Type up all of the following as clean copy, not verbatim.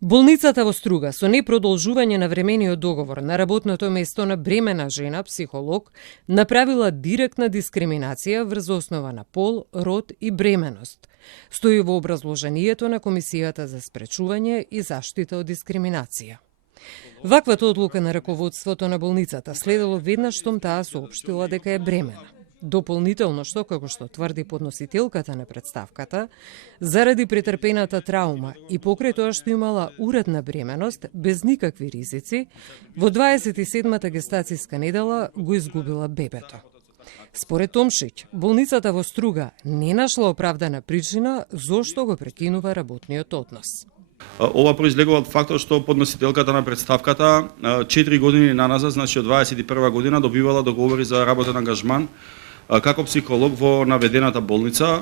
Болницата во Струга со непродолжување на времениот договор на работното место на бремена жена психолог направила директна дискриминација врз основа на пол, род и бременост. Стои во образложението на Комисијата за спречување и заштита од дискриминација. Ваквата одлука на раководството на болницата следело веднаш штом таа соопштила дека е бремена. Дополнително што, како што тврди подносителката на представката, заради претрпената траума и покрај тоа што имала уредна бременост, без никакви ризици, во 27-та гестацијска недела го изгубила бебето. Според Томшиќ, болницата во Струга не нашла оправдана причина зошто го прекинува работниот однос. Ова произлегува од фактот што подносителката на представката 4 години наназад, значи од 21 година, добивала договори за работен ангажман како психолог во наведената болница.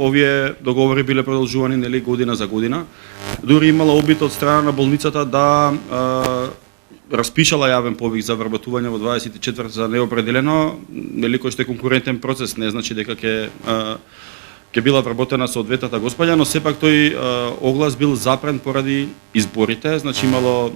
Овие договори биле продолжувани година за година. Дури имала обид од страна на болницата да распишала јавен повик за вработување во 24 за неопределено, кој што е конкурентен процес, не значи дека ќе била вработена соодветната господја, но сепак тој оглас бил запрен поради изборите, значи имало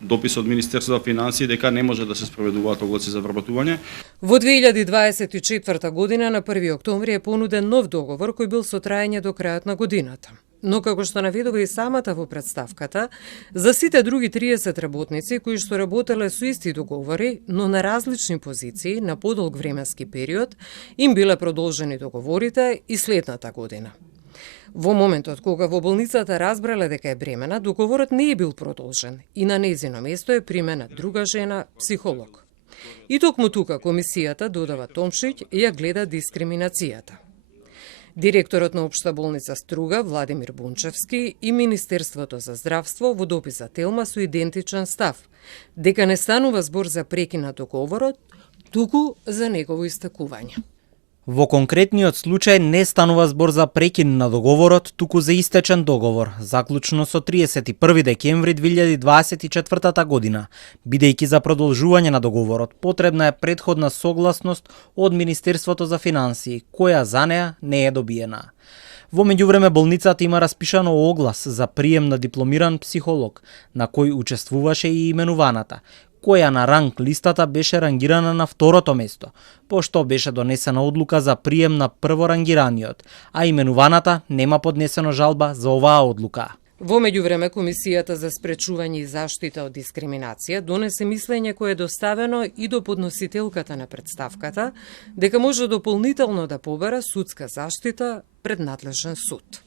допис од Министерството за финансии дека не може да се спроведуваат огласи за вработување. Во 2024 година на 1 октомври е понуден нов договор кој бил со траење до крајот на годината. Но како што наведува и самата во представката, за сите други 30 работници кои што работеле со исти договори, но на различни позиции на подолг временски период, им биле продолжени договорите и следната година. Во моментот кога во болницата разбрале дека е бремена, договорот не е бил продолжен и на нејзино место е примена друга жена, психолог. И токму тука комисијата, додава Томшиќ, ја гледа дискриминацијата. Директорот на Општа болница Струга, Владимир Бунчевски, и Министерството за здравство во допис за Телма со идентичен став, дека не станува збор за прекин на договорот, туку за негово истакување. Во конкретниот случај не станува збор за прекин на договорот, туку за истечен договор, заклучно со 31 декември 2024 година, бидејќи за продолжување на договорот потребна е претходна согласност од Министерството за финансии, која за неа не е добиена. Во меѓувреме болницата има распишано оглас за прием на дипломиран психолог, на кој учествуваше и именуваната, која на ранг листата беше рангирана на второто место, пошто беше донесена одлука за прием на прворангираниот, а именуваната нема поднесено жалба за оваа одлука. Во меѓувреме Комисијата за спречување и заштита од дискриминација донесе мислење кое е доставено и до подносителката на представката дека може дополнително да побара судска заштита пред надлежен суд.